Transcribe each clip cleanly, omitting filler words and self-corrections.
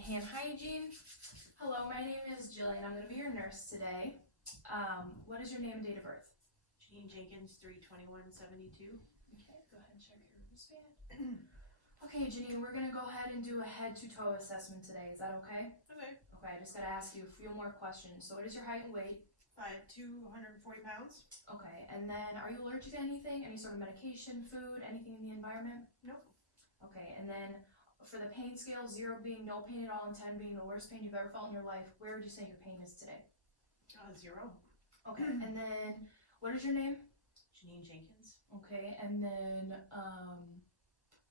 hand hygiene. Hello, my name is Jillian. I'm going to be your nurse today. What is your name and date of birth? Janine Jenkins, 3/21/72. Okay, go ahead and check your wristband. Okay, Janine, we're going to go ahead and do a head to toe assessment today. Is that okay? Okay. Okay, I just got to ask you a few more questions. So what is your height and weight? 5'2", 140 pounds. Okay, and then are you allergic to anything? Any sort of medication, food, anything in the environment? Nope. Okay, and then for the pain scale, 0 being no pain at all and 10 being the worst pain you've ever felt in your life, where would you say your pain is today? 0. Okay, and then what is your name? Janine Jenkins, Okay, and then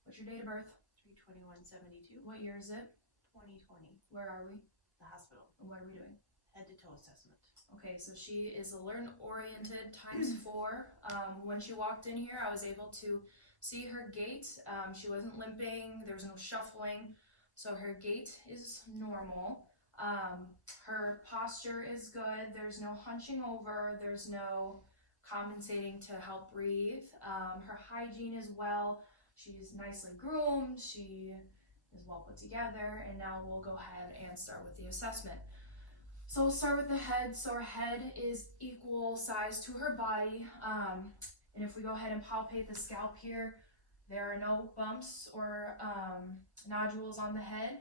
what's your date of birth? 3/21/72. What year is it? 2020. Where are we? The hospital. And what are we doing? Head to toe assessment. Okay, so she is alert-oriented times 4. When she walked in here, I was able to see her gait. She wasn't limping, there was no shuffling, so her gait is normal. Her posture is good, there's no hunching over, there's no compensating to help breathe. Her hygiene is well, she's nicely groomed, she is well put together, and now we'll go ahead and start with the assessment. So we'll start with the head. So her head is equal size to her body. And if we go ahead and palpate the scalp here, there are no bumps or nodules on the head.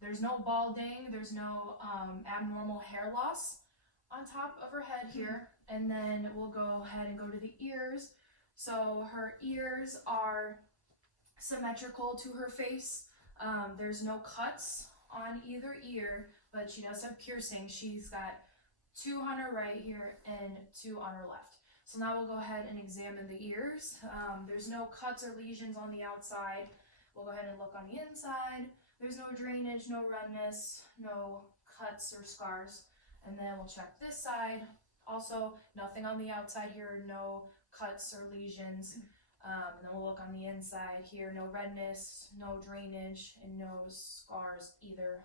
There's no balding. There's no abnormal hair loss on top of her head here. And then we'll go ahead and go to the ears. So her ears are symmetrical to her face. There's no cuts on either ear, but she does have piercing. She's got 2 on her right here and 2 on her left. So now we'll go ahead and examine the ears. There's no cuts or lesions on the outside. We'll go ahead and look on the inside. There's no drainage, no redness, no cuts or scars. And then we'll check this side. Also, nothing on the outside here, no cuts or lesions. And then we'll look on the inside here, no redness, no drainage, and no scars either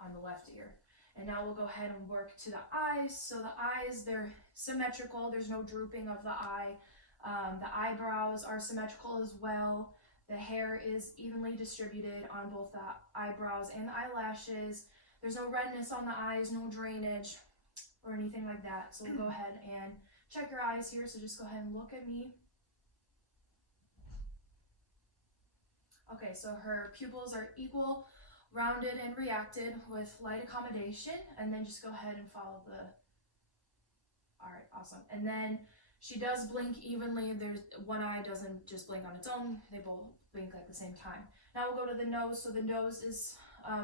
on the left ear. And now we'll go ahead and work to the eyes. So the eyes, they're symmetrical. There's no drooping of the eye. The eyebrows are symmetrical as well. The hair is evenly distributed on both the eyebrows and the eyelashes. There's no redness on the eyes, no drainage or anything like that. So we'll go ahead and check your eyes here. So just go ahead and look at me. Okay, so her pupils are equal, rounded, and reacted with light accommodation. And then just go ahead and follow the... All right, awesome. And then she does blink evenly. There's one eye doesn't just blink on its own. They both blink at the same time. Now we'll go to the nose. So the nose is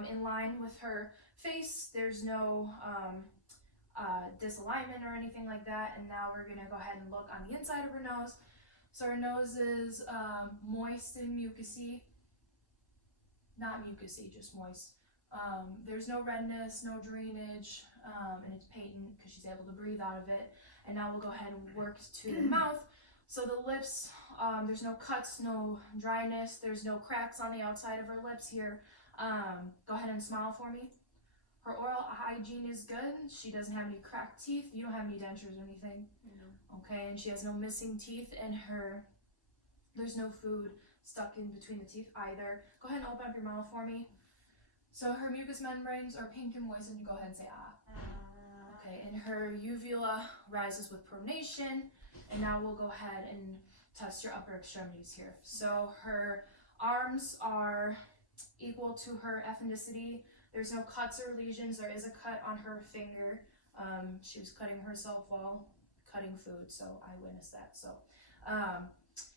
in line with her face. There's no disalignment or anything like that. And now we're gonna go ahead and look on the inside of her nose. So her nose is moist and mucousy. Not mucousy, just moist. There's no redness, no drainage, and it's patent because she's able to breathe out of it. And now we'll go ahead and work to the mouth. So the lips, there's no cuts, no dryness, there's no cracks on the outside of her lips here. Go ahead and smile for me. Her oral hygiene is good. She doesn't have any cracked teeth. You don't have any dentures or anything. No. Okay, and she has no missing teeth in her. There's no food stuck in between the teeth either. Go ahead and open up your mouth for me. So her mucous membranes are pink and moist, and you go ahead and say ah. Okay, and her uvula rises with pronation. And now we'll go ahead and test your upper extremities here. So her arms are equal to her ethnicity. There's no cuts or lesions. There is a cut on her finger. She was cutting herself while cutting food, so I witnessed that. So,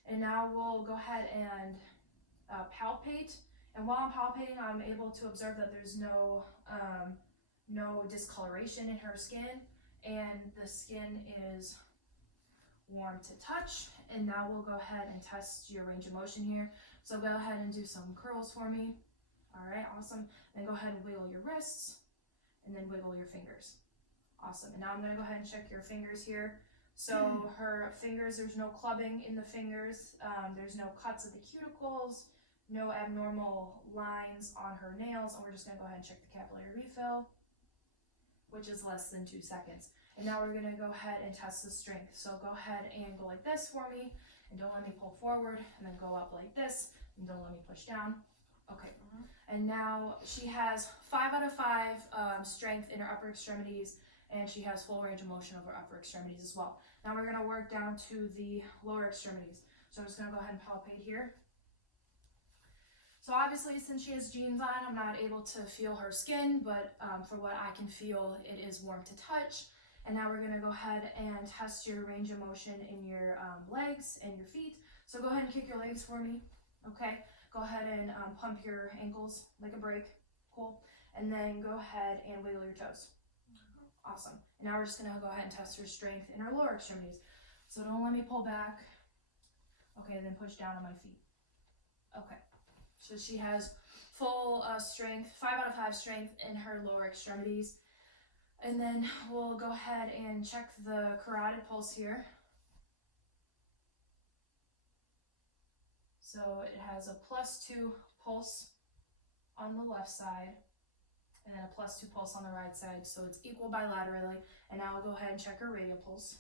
and now we'll go ahead and palpate. And while I'm palpating, I'm able to observe that there's no discoloration in her skin, and the skin is warm to touch. And now we'll go ahead and test your range of motion here. So go ahead and do some curls for me. All right, awesome. Then go ahead and wiggle your wrists, and then wiggle your fingers. Awesome. And now I'm gonna go ahead and check your fingers here. So her fingers, there's no clubbing in the fingers. There's no cuts of the cuticles, no abnormal lines on her nails. And we're just gonna go ahead and check the capillary refill, which is less than 2 seconds. And now we're gonna go ahead and test the strength. So go ahead and go like this for me, and don't let me pull forward, and then go up like this, and don't let me push down. Okay. And now she has 5 out of 5 strength in her upper extremities, and she has full range of motion of her upper extremities as well. Now we're going to work down to the lower extremities. So I'm just going to go ahead and palpate here. So obviously, since she has jeans on, I'm not able to feel her skin, but for what I can feel, it is warm to touch. And now we're going to go ahead and test your range of motion in your legs and your feet. So go ahead and kick your legs for me. Okay. Go ahead and pump your ankles like a brake. Cool. And then go ahead and wiggle your toes. Awesome. And now we're just going to go ahead and test her strength in her lower extremities. So don't let me pull back. Okay, then push down on my feet. Okay. So she has full strength, 5 out of 5 strength in her lower extremities. And then we'll go ahead and check the carotid pulse here. So it has a +2 pulse on the left side and then a +2 pulse on the right side. So it's equal bilaterally. And now I'll go ahead and check her radial pulse.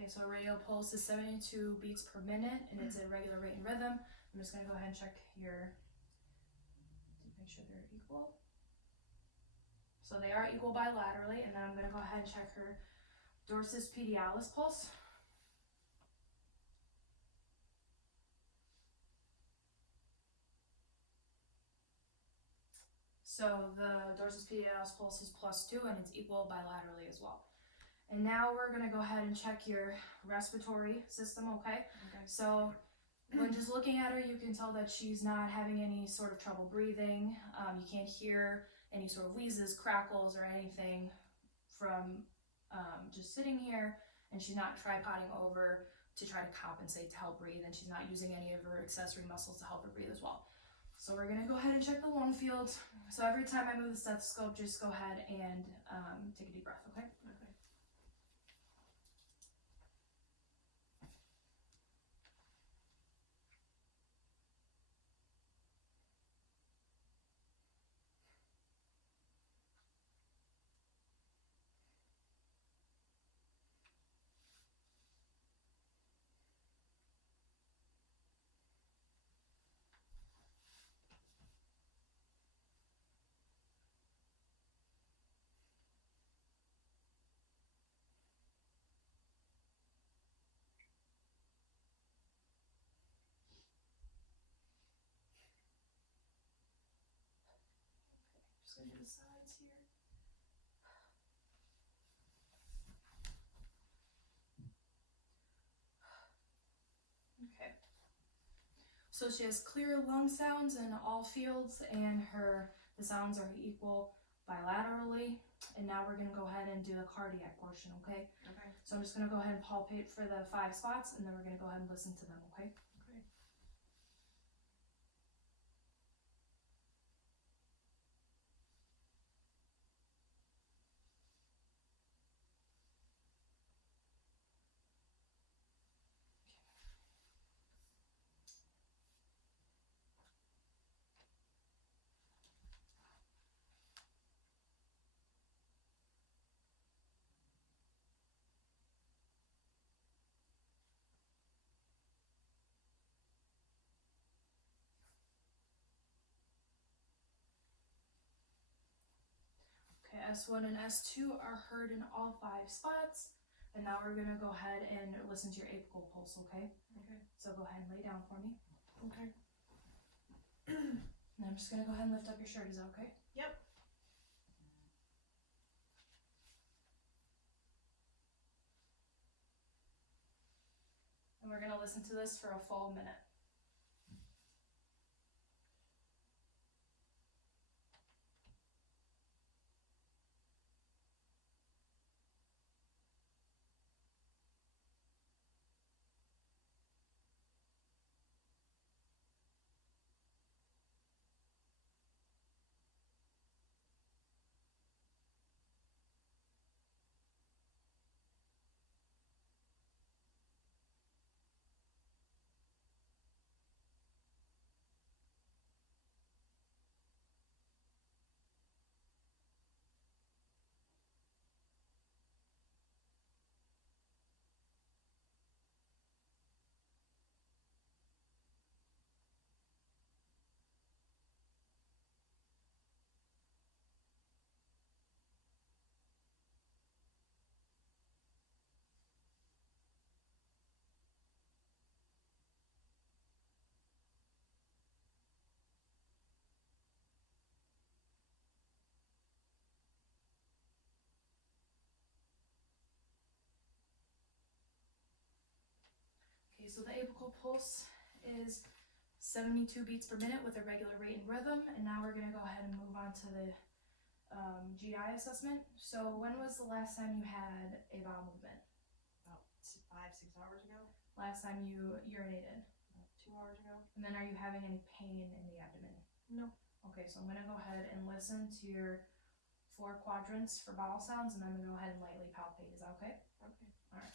Okay, so radial pulse is 72 beats per minute, and it's a regular rate and rhythm. I'm just going to go ahead and check your, to make sure they're equal. So they are equal bilaterally, and then I'm going to go ahead and check her dorsus medialis pulse. So the dorsus medialis pulse is +2, and it's equal bilaterally as well. And now we're going to go ahead and check your respiratory system, okay? So when just looking at her, you can tell that she's not having any sort of trouble breathing. You can't hear any sort of wheezes, crackles, or anything from just sitting here. And she's not tripoding over to try to compensate to help breathe. And she's not using any of her accessory muscles to help her breathe as well. So we're going to go ahead and check the lung field. So every time I move the stethoscope, just go ahead and take a deep breath, okay? Just gonna do the sides here. Okay. So she has clear lung sounds in all fields, and the sounds are equal bilaterally. And now we're gonna go ahead and do the cardiac portion, okay? Okay. So I'm just gonna go ahead and palpate for the 5 spots, and then we're gonna go ahead and listen to them, okay? Okay. Okay, S1 and S2 are heard in all 5 spots. And now we're gonna go ahead and listen to your apical pulse, okay? Okay. So go ahead and lay down for me. Okay. And I'm just gonna go ahead and lift up your shirt, is that okay? Yep. And we're gonna listen to this for a full minute. Okay, so the apical pulse is 72 beats per minute with a regular rate and rhythm. And now we're gonna go ahead and move on to the GI assessment. So when was the last time you had a bowel movement? About 5-6 hours ago. Last time you urinated? About 2 hours ago. And then are you having any pain in the abdomen? No. Okay, so I'm gonna go ahead and listen to your 4 quadrants for bowel sounds, and then I'm gonna go ahead and lightly palpate. Is that okay? Okay. All right.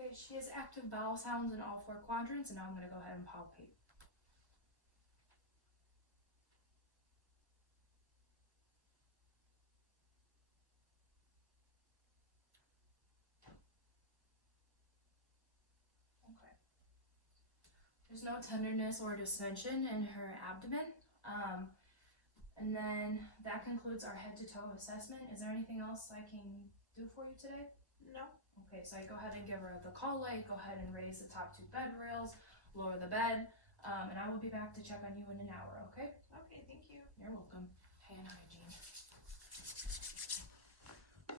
Okay, she has active bowel sounds in all 4 quadrants, and now I'm gonna go ahead and palpate. Okay. There's no tenderness or distension in her abdomen. And then that concludes our head to toe assessment. Is there anything else I can do for you today? No. Okay, so I go ahead and give her the call light, go ahead and raise the top 2 bed rails, lower the bed, and I will be back to check on you in an hour, okay? Okay, thank you. You're welcome. Hand hygiene.